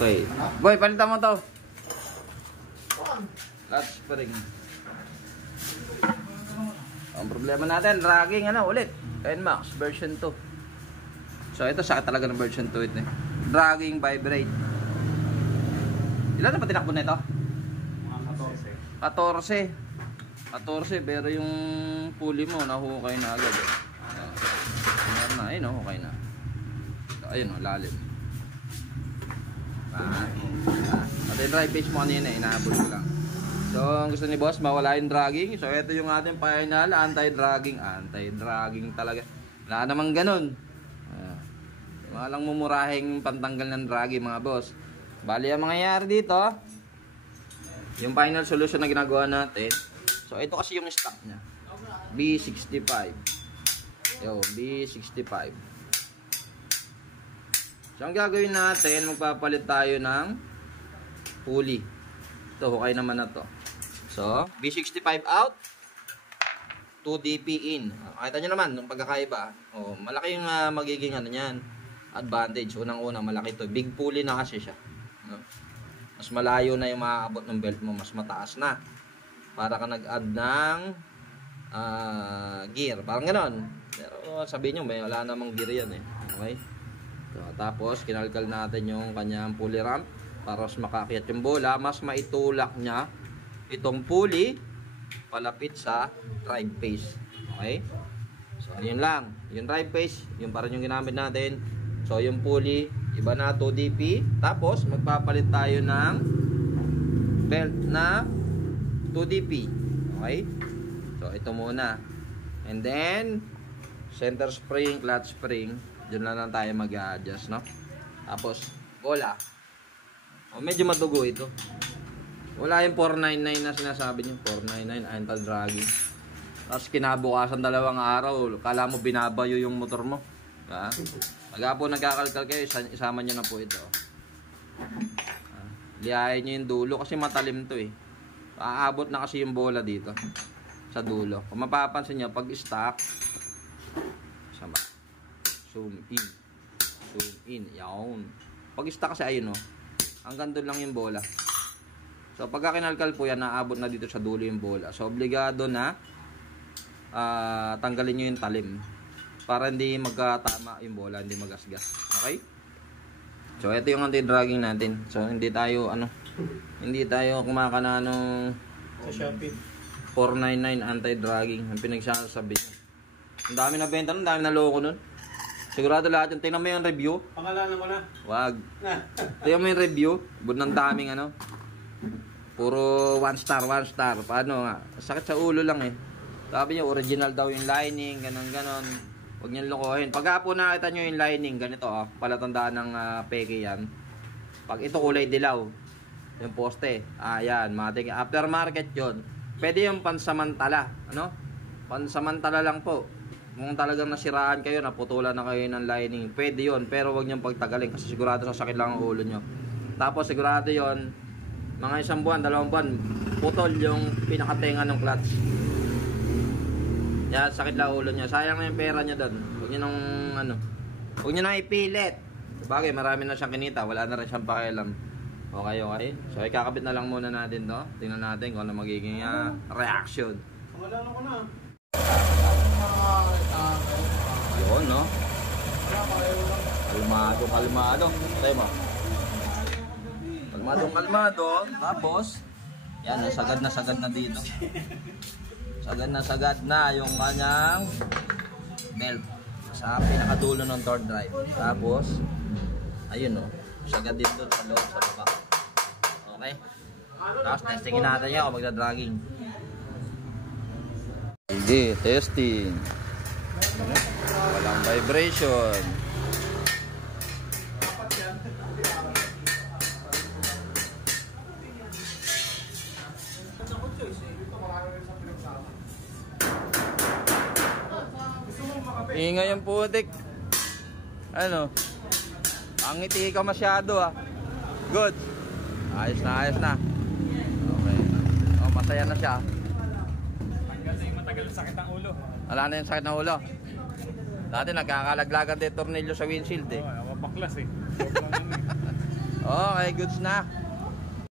Okay. Boy, palitan mo to. Clutch spring. Ang problema natin, dragging ulit. NMAX version 2. So ito, sakit talaga ng version 2 ito. Dragging vibrate. Ilan na ba tinakbo na ito? 14, pero yung pulley mo nahukay na agad. Meron na, ayun, hukay na. So, ayun, lalim. Pati yung drive page mo kanina, inaabot ko lang. So, ang gusto ni boss, mawala yung dragging. So, ito yung ating final anti-dragging. Anti-dragging talaga. Wala namang ganun. Walang mumurahing pantanggal ng dragging, mga boss. Bali, ang mangyayari dito, yung final solution na ginagawa natin. So, ito kasi yung stock niya. B65. Yo, B65. So, ang gagawin natin, magpapalit tayo ng pulley. Ito, hukay naman na to. So, B65 out, 2DP in. Nakita nyo naman, yung pagkakaiba. Oh, malaki yung magiging niyan. Advantage. Unang-una, malaki to. Big pulley na kasi siya. No? Mas malayo na yung maaabot ng belt mo. Mas mataas na. Para ka nag-add ng gear. Parang ganon. Pero sabihin nyo, may wala namang gear yan eh. Okay? So, tapos, kinalkal natin yung kanyang pulley ramp. Para mas makakyat yung bola. Mas maitulak niya itong pulley palapit sa drive face. Okay? So, yun lang. Yung drive face, yung parang yung ginamit natin. So, yung pulley, iba na 2DP. Tapos, magpapalit tayo ng belt na 2DP. Okay? So, ito muna. And then, center spring, clutch spring. Diyan lang tayo mag-a-adjust, no? Tapos, bola. O, medyo madugo ito. Wala yung 499 na sinasabi niyo. 499 anti-dragging. Tapos kinabukasan 2 araw, kala mo binabayo yung motor mo. Pagka po nagkakalkal kayo, isama nyo na po ito. Lihayin nyo yung dulo kasi matalim to eh. Aabot na kasi yung bola dito sa dulo. Kung mapapansin nyo, pag stock, sama. Zoom in. Zoom in. Yawn. Pag stock kasi ayun oh. Hanggang doon lang yung bola. So pagka kinalkal po yan, naabot na dito sa dulo yung bola. So obligado na tanggalin nyo yung talim para hindi magkatama yung bola, hindi magasgas. Okay? So ito yung anti-dragging natin. So hindi tayo kumakana ng 499 anti-dragging ang pinagsasabi niya. Ang dami na benta nun, ang dami na loko nun. Sigurado lahat yung tingnan mo yung review. Pangalanan ko na. Wag. Tingnan mo yung review. Ng daming puro 1 star. Paano nga? Sakit sa ulo lang eh. Sabi niya original daw yung lining, ganon. Huwag niyo lokohin. Pagka po nakita niyo yung lining, ganito palatandaan ng peke yan. Pag ito kulay dilaw, yung poste. Yan, matik aftermarket 'yon. Pwede yung pansamantala, Pansamantala lang po. Kung talagang nasiraan kayo, naputulan na kayo ng lining, pwede 'yon, pero huwag niyo pagtagalin kasi sigurado sasakit lang ang ulo niyo. Tapos sigurado 'yon, mga 1 buwan, 2 buwan, putol yung pinakatenga ng clutch. Yan, sakit lang ulo niya. Sayang na yung pera niya doon. Huwag niyo huwag niyo nang ipilit. Bagay, marami na siyang kinita. Wala na rin siyang pakialam. Okay. So, ikakabit na lang muna natin to. Tingnan natin kung ano magiging reaction. Pangalanan ko na. Yun, no? Kalmado. Tayo mo. Kalmado. Tapos, yan, sagad na dito. Sagad na yung kanyang belt sa pinakadulo ng torque drive. Tapos, ayun sagad din doon sa loob, sa baba. Okay? Tapos, testingin natin yan kung magda-dragging. Sige, testing. Walang vibration. Ingay yung putik. Ang ngiti ka masyado Good. Ayos na. Okay. Masaya na siya. Matagal yung sakit ng ulo. Wala na yung sakit ng ulo. Dati nagkakalaglagan din tornilyo sa windshield eh. Baklas eh. Okay. okay, goods na.